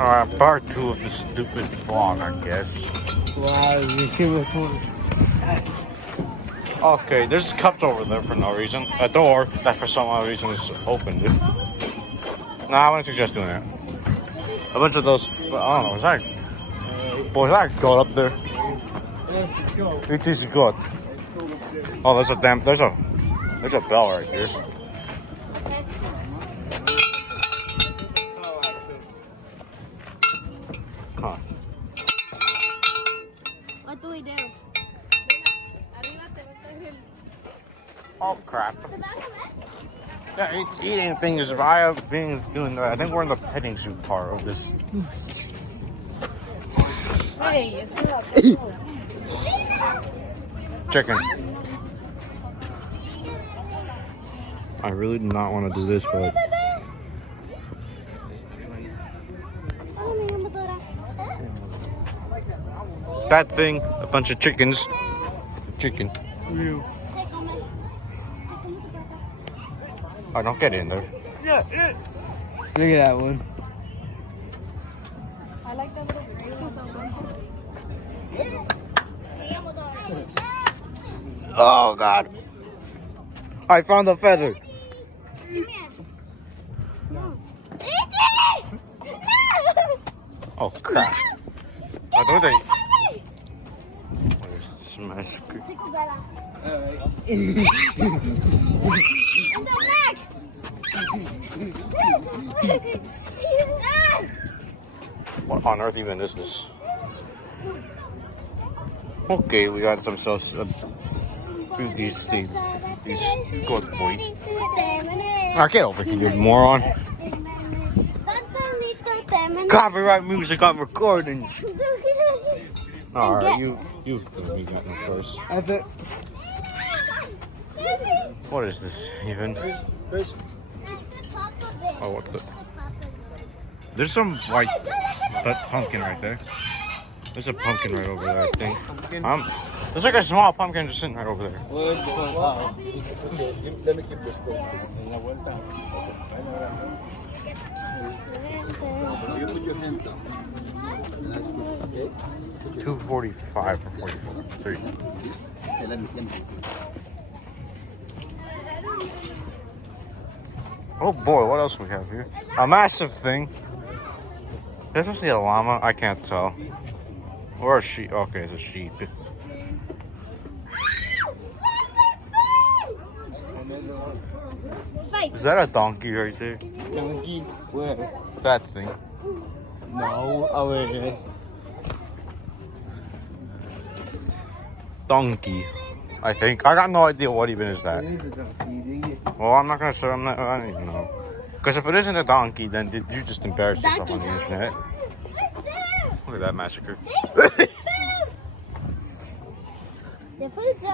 Alright, part 2 of the stupid vlog, I guess. Wow, Okay, there's cups over there for no reason. A door that for some odd reason is open, dude. Nah, I wouldn't suggest doing that. A bunch of those, I don't know, was that goat up there? It is goat. Oh, there's a bell right here. Huh. What do we do? Oh crap. Yeah, it's eating things via doing that. I think we're in the petting zoo part of this. Hey, it's not. Chicken. I really do not want to do this, but that thing, a bunch of chickens. Chicken. Oh, don't get in there. Look at that one. I like the little Oh God! I found the feather. Oh crap! I thought they. Where's this massacre? In the neck! What on earth even is this? Okay, we got some sauce. These good boy. Now get over here, you moron. Copyright music I'm recording. Alright, you got me first. I thought. What is this even? Oh, what the? There's some white pumpkin right there. There's a pumpkin right over there, I think. There's like a small pumpkin just sitting right over there. Let me keep this going. You put your hands down. That's good, okay? 245 or 44. 3. Okay, let me. Oh boy, what else we have here? A massive thing. Is this a llama? I can't tell. Or a sheep. Okay, it's a sheep. Is that a donkey right there? Donkey? Where? That thing. No, over here. Donkey. I think. I got no idea what even is that. Well, I'm not gonna say. I don't even know. Because if it isn't a donkey, then you just embarrassed yourself on the internet. Look at that massacre. The food's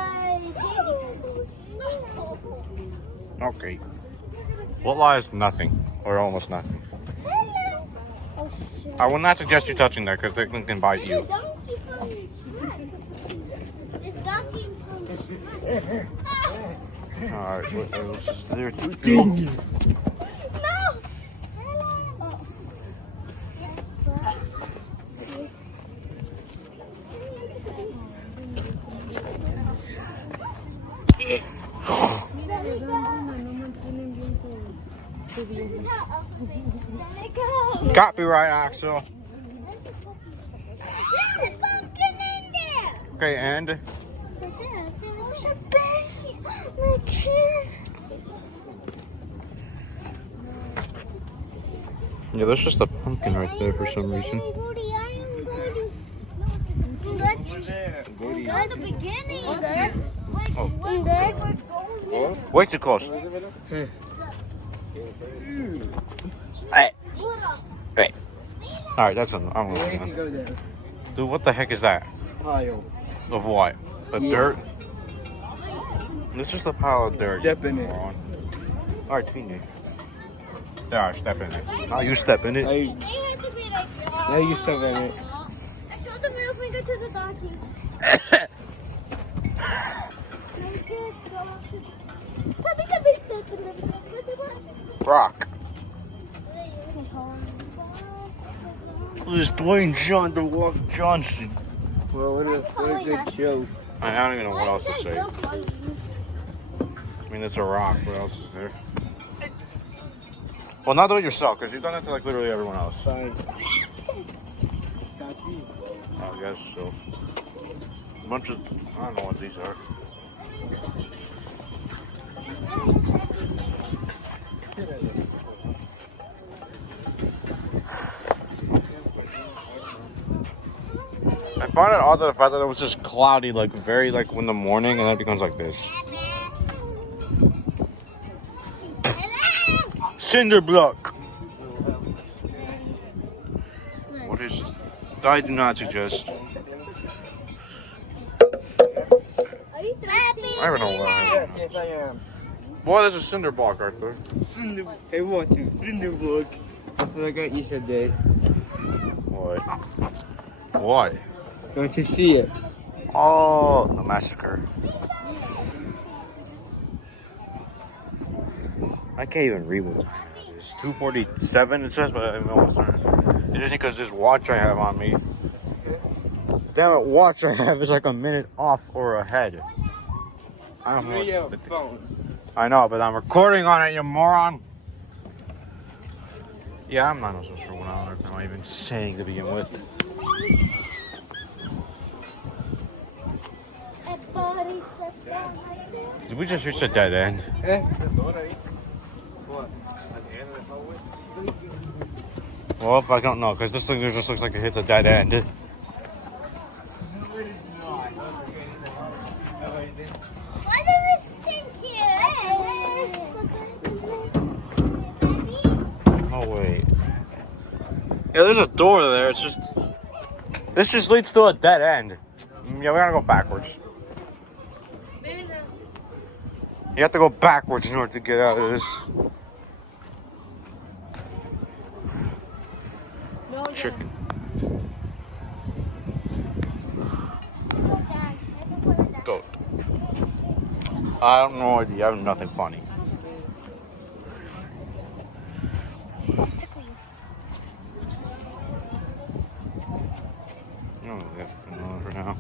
Okay. What lies? Nothing. Or almost nothing. Oh, shit. I will not suggest you touching that because they can bite It's you. donkey food. It's donkey food. Alright, what else? There are two. No! Copyright, Axel. There's a pumpkin in there! Okay, and There's a baby! My kid! yeah, there's just a pumpkin right there for some reason. Good. Good. The beginning. Good. Oh. Good. Way too close. Hey. Hey. Alright, that's enough. I'm gonna Go there. Dude, what the heck is that? Pile. Of what? The dirt? It's just a pile of dirt. Step in it. Alright, teenage. There, step in it. Now you step in it. Now you step in it. I showed the middle finger to the donkey. Rock. this Dwayne The Rock Johnson. Well, what a good show. I don't even know what else to say. I mean, it's a rock. What else is there? Well, not do it yourself, because you've done it to like literally everyone else. Fine. I guess so. A bunch of, I don't know what these are. I find it odd that the fact that it was just cloudy, like very like in the morning, and then it becomes like this. Cinder block. What is? I do not suggest. Are you thirsty? I don't know what. Yes, I am. Boy, there's a cinder block right there. I want to. Cinder block. I feel like I eat that. Why? Why? Don't you see it? Oh, the massacre. I can't even read what time it is. 2:47 it says, but I don't know what's time. It isn't because this watch I have on me. Damn it, watch I have is like a minute off or ahead. I don't know. Your What phone. I know, but I'm recording on it, you moron. Yeah, I'm not so sure what I'm even saying to begin with. Did we just reach a dead end? Eh? Well, I don't know, because this thing just looks like it hits a dead end. Why does it stink here? Oh, wait. Yeah, there's a door there. It's just... This just leads to a dead end. Yeah, we gotta go backwards. You have to go backwards in order to get out of this. Chicken. Goat. I have no idea. I have nothing funny. No, for now.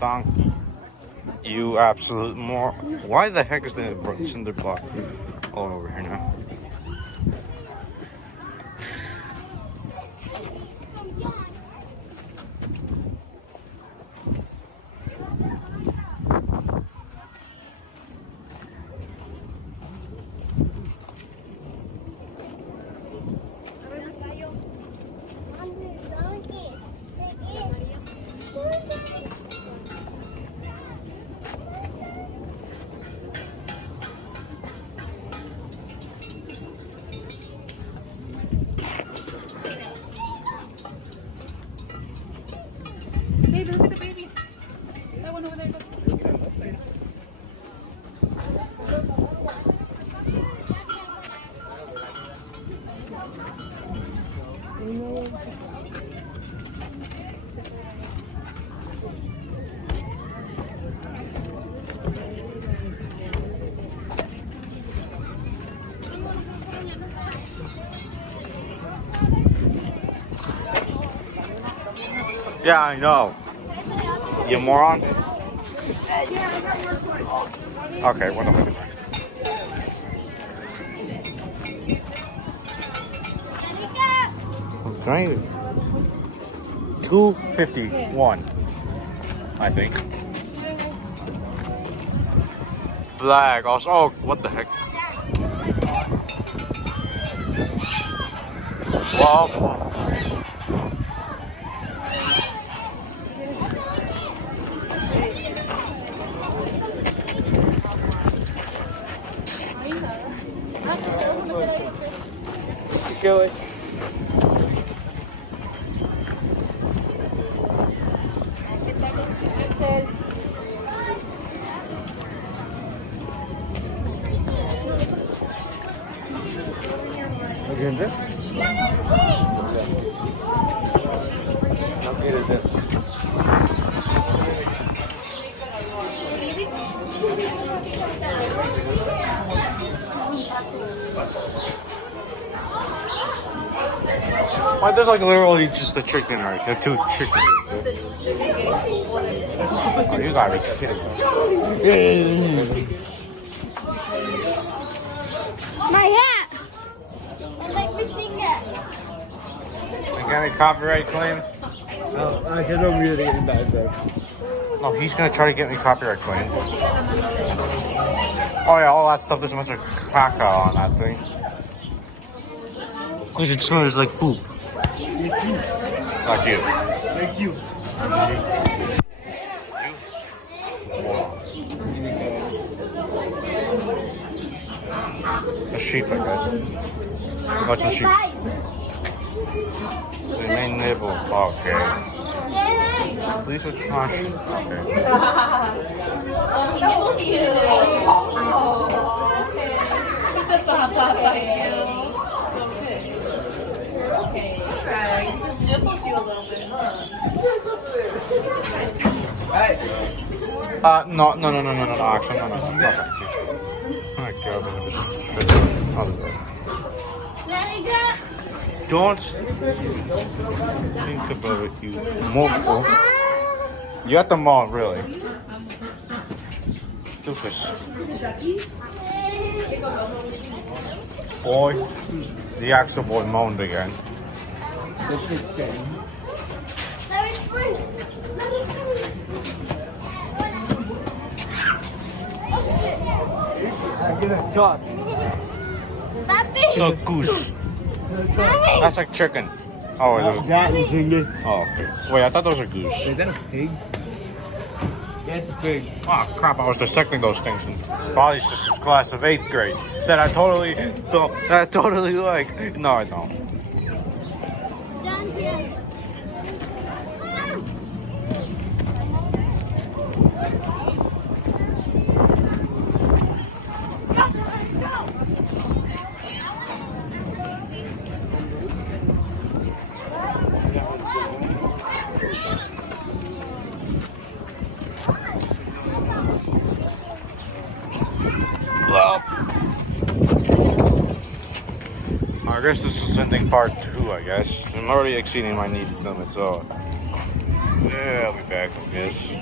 Donk. You absolute more. Why the heck is the cinder block all over here now? Baby, look at the babies. That one over there. Look. Yeah, I know. You moron. Okay, what the heck? Okay. 251, I think. Flag also. Oh, what the heck? Wow. Go it. Look at this. How good is this? Why, there's like literally just a chicken right there. 2 chickens. Oh, you gotta be kidding me. My hat. I like missing it. You got any copyright claims? I cannot really get that back. No, he's gonna try to get me copyright claims. Oh yeah, all that stuff. There's a bunch of caca on that thing. Because it smells like poop. Like you. Thank you. A sheep, I guess. What's a sheep? The main nibble. Okay. Please with caution. Okay. No, actually, no. Oh my god, I'm gonna just shit. I'll do that. Don't think about it, you mofo. You have to moan, really. Doofus. Boy, the actual boy moaned again. I'm gonna talk. A goose. That's like chicken. Oh, wait, That is English. oh, okay. Wait, I thought those were goose. Is that a pig? That's a pig. Oh crap! I was dissecting those things in body systems class of 8th grade. That I totally don't. That I totally like. No, I don't. Down here. Well, I guess this is ending part 2. I guess I'm already exceeding my needed limit, so yeah, I'll be back. I guess.